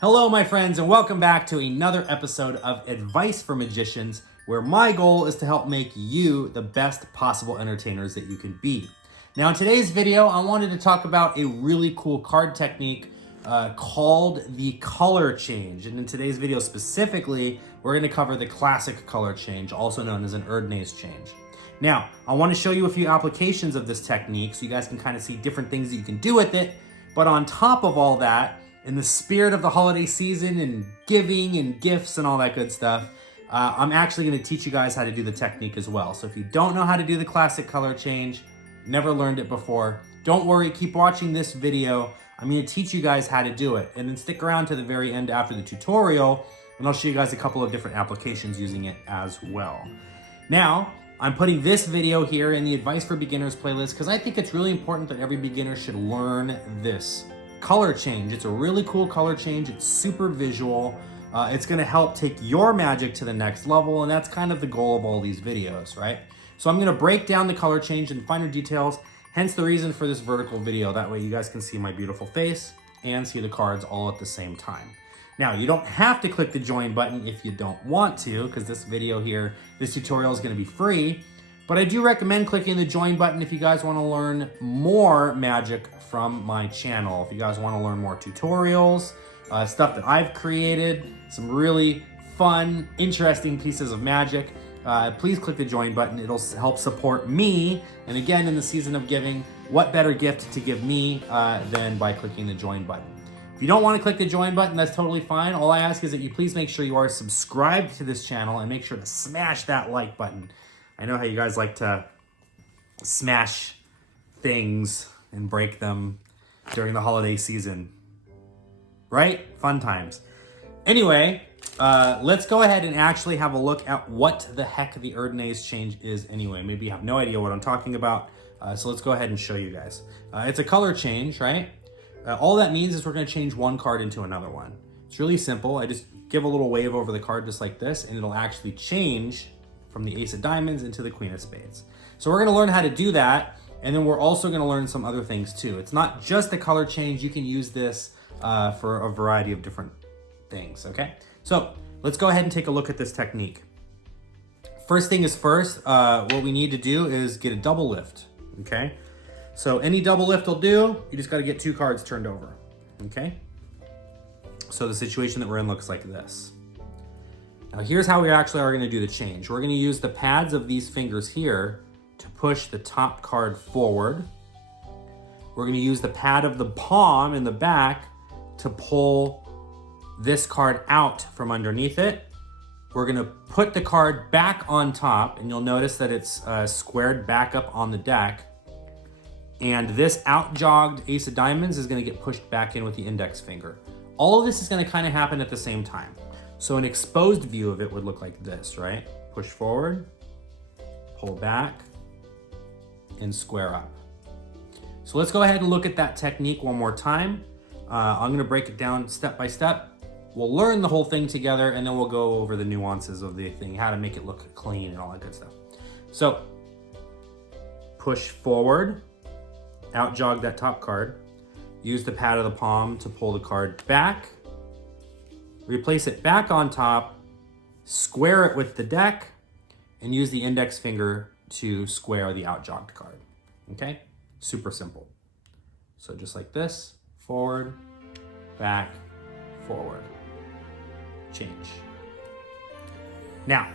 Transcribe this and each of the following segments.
Hello, my friends, and welcome back to another episode of Advice for Magicians, where my goal is to help make you the best possible entertainers that you can be. Now, in today's video, I wanted to talk about a really cool card technique called the color change. And in today's video specifically, we're going to cover the classic color change, also known as an Erdnase change. Now, I want to show you a few applications of this technique so you guys can kind of see different things that you can do with it. But on top of all that, in the spirit of the holiday season and giving and gifts and all that good stuff, I'm actually going to teach you guys how to do the technique as well. So if you don't know how to do the classic color change, never learned it before, don't worry, keep watching this video. I'm going to teach you guys how to do it, and then stick around to the very end after the tutorial and I'll show you guys a couple of different applications using it as well. Now, I'm putting this video here in the Advice for Beginners playlist because I think it's really important that every beginner should learn this color change. It's a really cool color change. It's super visual. It's going to help take your magic to the next level, and that's kind of the goal of all these videos, right? So I'm going to break down the color change and finer details, hence the reason for this vertical video. That way you guys can see my beautiful face and see the cards all at the same time. Now, you don't have to click the join button if you don't want to, because this video here, this tutorial is going to be free. But I do recommend clicking the join button if you guys want to learn more magic from my channel. If you guys want to learn more tutorials, stuff that I've created, some really fun, interesting pieces of magic, please click the join button. It'll help support me. And again, in the season of giving, what better gift to give me than by clicking the join button? If you don't want to click the join button, that's totally fine. All I ask is that you please make sure you are subscribed to this channel and make sure to smash that like button. I know how you guys like to smash things and break them during the holiday season, right? Fun times. Anyway, let's go ahead and actually have a look at what the heck the Erdnase change is anyway. Maybe you have no idea what I'm talking about, so let's go ahead and show you guys. It's a color change, right? All that means is we're going to change one card into another one. It's really simple. I just give a little wave over the card just like this, and it'll actually change from the Ace of Diamonds into the Queen of Spades. So we're going to learn how to do that, and then we're also going to learn some other things too. It's not just a color change. You can use this for a variety of different things, okay? So let's go ahead and take a look at this technique. First thing is first, what we need to do is get a double lift, okay? So any double lift will do. You just got to get two cards turned over, okay? So the situation that we're in looks like this. Now here's how we actually are going to do the change. We're going to use the pads of these fingers here to push the top card forward. We're going to use the pad of the palm in the back to pull this card out from underneath it. We're going to put the card back on top, and you'll notice that it's squared back up on the deck. And this out-jogged Ace of Diamonds is going to get pushed back in with the index finger. All of this is going to kind of happen at the same time. So an exposed view of it would look like this, right? Push forward, pull back, and square up. So let's go ahead and look at that technique one more time. I'm going to break it down step by step. We'll learn the whole thing together, and then we'll go over the nuances of the thing, how to make it look clean and all that good stuff. So push forward, out jog that top card, use the pad of the palm to pull the card back, replace it back on top, square it with the deck, and use the index finger to square the out jogged card, okay? Super simple. So just like this, forward, back, forward, change. Now,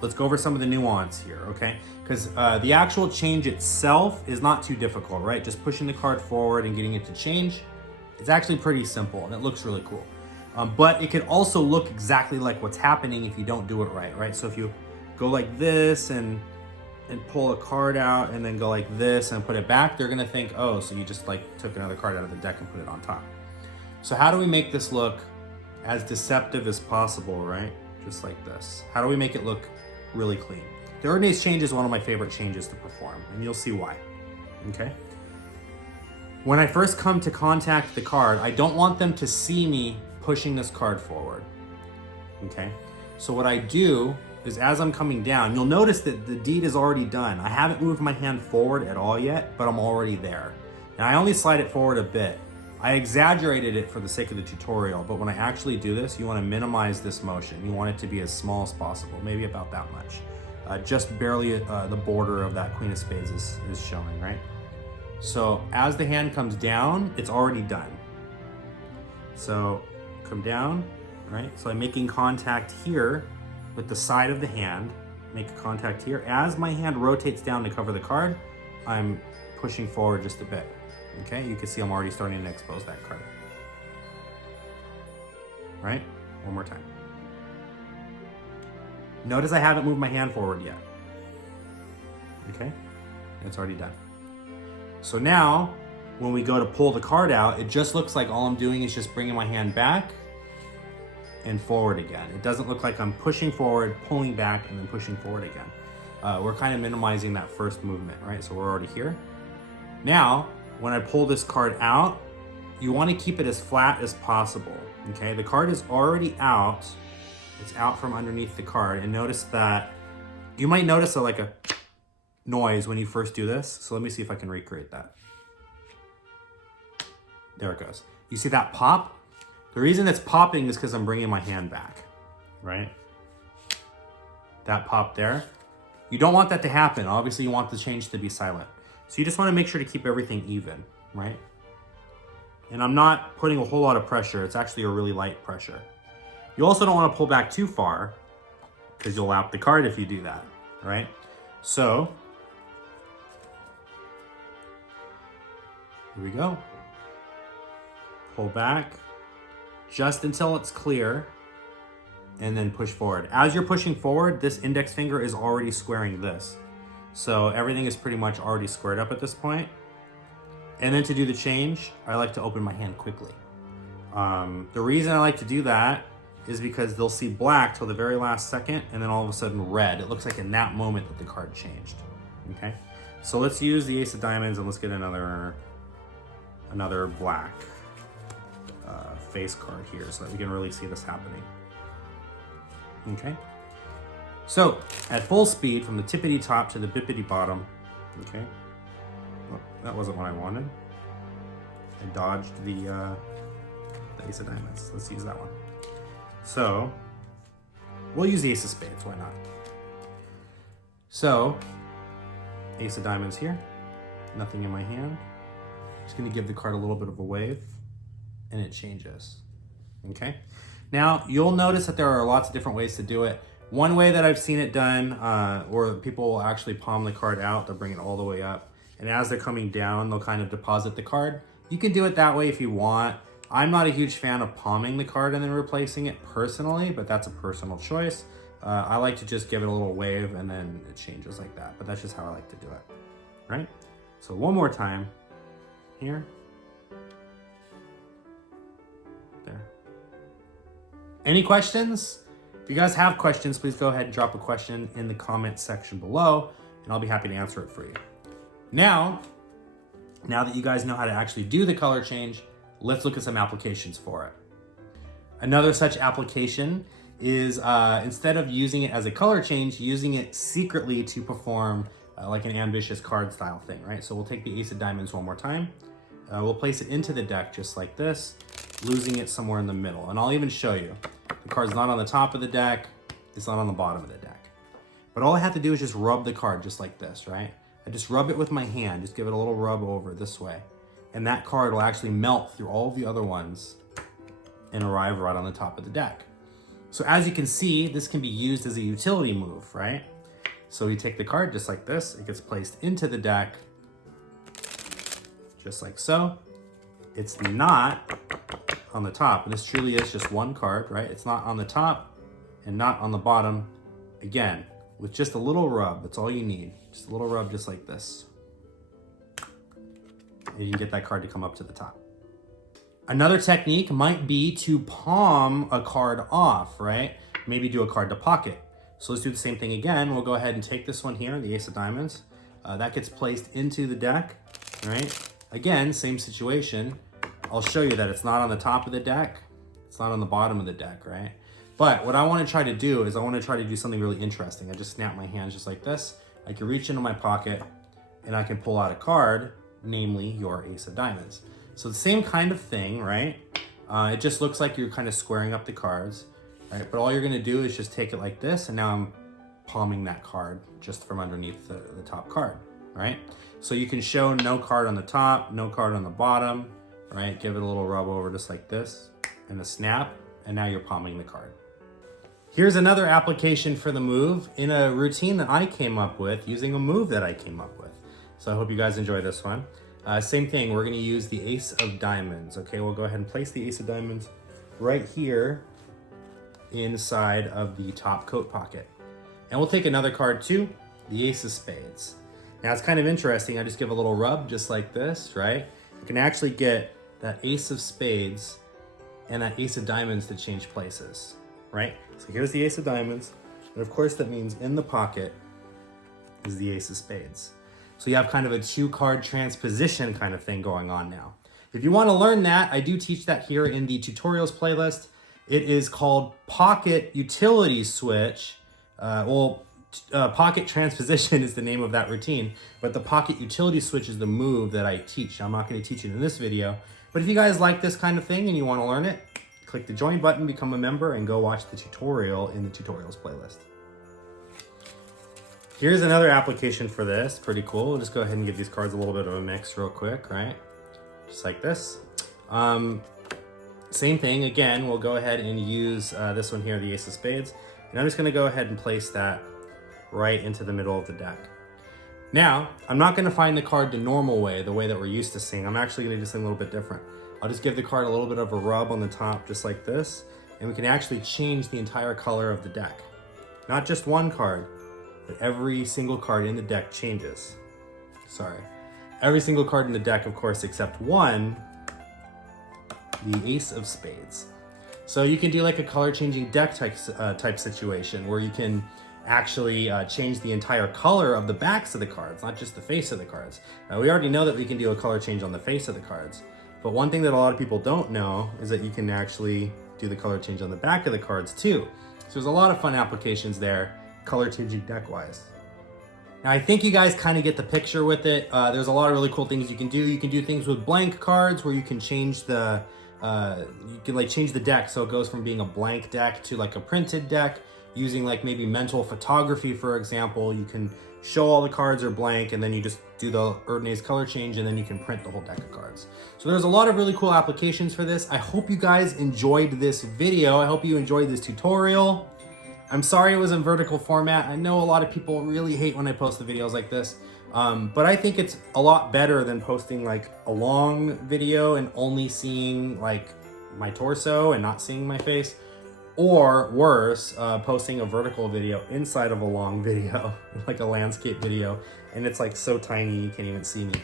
let's go over some of the nuance here, okay? Because the actual change itself is not too difficult, right? Just pushing the card forward and getting it to change. It's actually pretty simple, and it looks really cool. But it could also look exactly like what's happening if you don't do it right? So if you go like this and pull a card out and then go like this and put it back, they're gonna think, oh, so you just like took another card out of the deck and put it on top. So how do we make this look as deceptive as possible, right? Just like this. How do we make it look really clean? The Erdnase change is one of my favorite changes to perform, and you'll see why, okay? When I first come to contact the card, I don't want them to see me pushing this card forward, okay? So what I do is as I'm coming down, you'll notice that the deed is already done. I haven't moved my hand forward at all yet, but I'm already there. And I only slide it forward a bit. I exaggerated it for the sake of the tutorial, but when I actually do this, you want to minimize this motion. You want it to be as small as possible, maybe about that much. Just barely the border of that Queen of Spades is showing, right? So as the hand comes down, it's already done. So come down, right? So I'm making contact here with the side of the hand, make a contact here. As my hand rotates down to cover the card, I'm pushing forward just a bit. Okay, you can see I'm already starting to expose that card. Right? One more time. Notice I haven't moved my hand forward yet. Okay, it's already done. So now, when we go to pull the card out, it just looks like all I'm doing is just bringing my hand back and forward again. It doesn't look like I'm pushing forward, pulling back, and then pushing forward again. We're kind of minimizing that first movement, right? So we're already here. Now, when I pull this card out, you want to keep it as flat as possible, okay? The card is already out. It's out from underneath the card, and notice that you might notice like a noise when you first do this. So let me see if I can recreate that. There it goes. You see that pop? The reason it's popping is because I'm bringing my hand back, right? That pop there. You don't want that to happen. Obviously, you want the change to be silent. So you just want to make sure to keep everything even, right? And I'm not putting a whole lot of pressure. It's actually a really light pressure. You also don't want to pull back too far because you'll lap the card if you do that, right? So here we go. Pull back just until it's clear and then push forward. As you're pushing forward, this index finger is already squaring this. So everything is pretty much already squared up at this point. And then to do the change, I like to open my hand quickly. The reason I like to do that is because they'll see black till the very last second and then all of a sudden red. It looks like in that moment that the card changed, okay? So let's use the Ace of Diamonds and let's get another black face card here so that we can really see this happening, okay? So at full speed from the tippity top to the bippity bottom, okay? Well, that wasn't what I wanted. I dodged the Ace of Diamonds. Let's use that one. So we'll use the Ace of Spades, why not? So Ace of Diamonds here, nothing in my hand. Just gonna give the card a little bit of a wave and it changes, okay? Now you'll notice that there are lots of different ways to do it. One way that I've seen it done, or people will actually palm the card out, they'll bring it all the way up, and as they're coming down, they'll kind of deposit the card. You can do it that way if you want. I'm not a huge fan of palming the card and then replacing it personally, but that's a personal choice. I like to just give it a little wave and then it changes like that, but that's just how I like to do it, right? So one more time, here, there. Any questions? If you guys have questions, please go ahead and drop a question in the comment section below, and I'll be happy to answer it for you. Now that you guys know how to actually do the color change, let's look at some applications for it. Another such application is instead of using it as a color change, using it secretly to perform like an ambitious card style thing, right? So we'll take the Ace of Diamonds one more time. We'll place it into the deck just like this, losing it somewhere in the middle. And I'll even show you. The card's not on the top of the deck, it's not on the bottom of the deck. But all I have to do is just rub the card just like this, right? I just rub it with my hand, just give it a little rub over this way. And that card will actually melt through all of the other ones and arrive right on the top of the deck. So as you can see, this can be used as a utility move, right? So we take the card just like this, it gets placed into the deck, just like so. It's not on the top, and this truly is just one card, right? It's not on the top and not on the bottom. Again, with just a little rub, that's all you need. Just a little rub just like this. And you can get that card to come up to the top. Another technique might be to palm a card off, right? Maybe do a card to pocket. So let's do the same thing again. We'll go ahead and take this one here, the Ace of Diamonds. That gets placed into the deck, right? Again, same situation. I'll show you that it's not on the top of the deck. It's not on the bottom of the deck, right? But what I want to try to do is I want to try to do something really interesting. I just snap my hands just like this. I can reach into my pocket and I can pull out a card, namely your Ace of Diamonds. So the same kind of thing, right? It just looks like you're kind of squaring up the cards, right? But all you're gonna do is just take it like this, and now I'm palming that card just from underneath the top card, right? So you can show no card on the top, no card on the bottom, right? Give it a little rub over just like this, and a snap, and now you're palming the card. Here's another application for the move in a routine that I came up with using a move that I came up with. So I hope you guys enjoy this one. Same thing, we're gonna use the Ace of Diamonds. Okay, we'll go ahead and place the Ace of Diamonds right here inside of the top coat pocket. And we'll take another card too, the Ace of Spades. Now it's kind of interesting, I just give a little rub just like this, right? You can actually get that Ace of Spades and that Ace of Diamonds to change places, right? So here's the Ace of Diamonds, and of course that means in the pocket is the Ace of Spades. So you have kind of a 2-card transposition kind of thing going on now. If you want to learn that, I do teach that here in the tutorials playlist. It is called Pocket Utility Switch. Pocket Transposition is the name of that routine, but the Pocket Utility Switch is the move that I teach. I'm not going to teach it in this video, but if you guys like this kind of thing and you want to learn it, click the join button, become a member, and go watch the tutorial in the tutorials playlist. Here's another application for this, pretty cool. We'll just go ahead and give these cards a little bit of a mix real quick, right? Just like this. Same thing, again, we'll go ahead and use this one here, the Ace of Spades. And I'm just gonna go ahead and place that right into the middle of the deck. Now, I'm not gonna find the card the normal way, the way that we're used to seeing. I'm actually gonna do something a little bit different. I'll just give the card a little bit of a rub on the top, just like this, and we can actually change the entire color of the deck. Not just one card, but every single card in the deck changes. Sorry. Every single card in the deck, of course, except one, the Ace of Spades. So you can do like a color changing deck type situation where you can actually change the entire color of the backs of the cards, not just the face of the cards. Now we already know that we can do a color change on the face of the cards, but one thing that a lot of people don't know is that you can actually do the color change on the back of the cards too. So there's a lot of fun applications there, color changing deck wise. Now I think you guys kind of get the picture with it. There's a lot of really cool things you can do. You can do things with blank cards where you can change the change the deck so it goes from being a blank deck to like a printed deck using like maybe mental photography, for example. You can show all the cards are blank and then you just do the Erdnase color change and then you can print the whole deck of cards. So there's a lot of really cool applications for this. I hope you guys enjoyed this video. I hope you enjoyed this tutorial. I'm sorry it was in vertical format. I know a lot of people really hate when I post the videos like this, but I think it's a lot better than posting like a long video and only seeing like my torso and not seeing my face, or worse, posting a vertical video inside of a long video, like a landscape video, and it's like so tiny you can't even see me.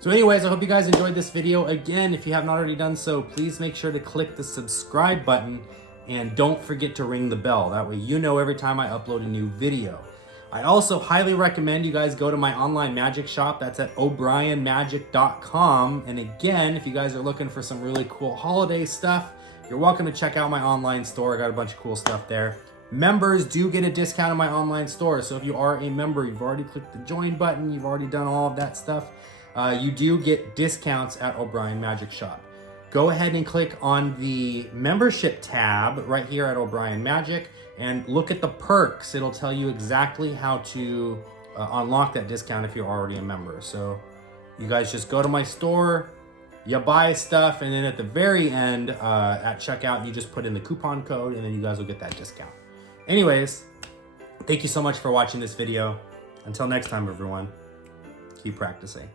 So anyways, I hope you guys enjoyed this video. Again, if you have not already done so, please make sure to click the subscribe button and don't forget to ring the bell. That way you know every time I upload a new video. I also highly recommend you guys go to my online magic shop. That's at o'brienmagic.com. And again, if you guys are looking for some really cool holiday stuff, you're welcome to check out my online store. I got a bunch of cool stuff there. Members do get a discount in my online store. So if you are a member, you've already clicked the join button, you've already done all of that stuff, you do get discounts at O'Brien Magic Shop. Go ahead and click on the membership tab right here at O'Brien Magic and look at the perks. It'll tell you exactly how to unlock that discount if you're already a member. So you guys just go to my store, you buy stuff, and then at the very end at checkout, you just put in the coupon code and then you guys will get that discount. Anyways, thank you so much for watching this video. Until next time, everyone, keep practicing.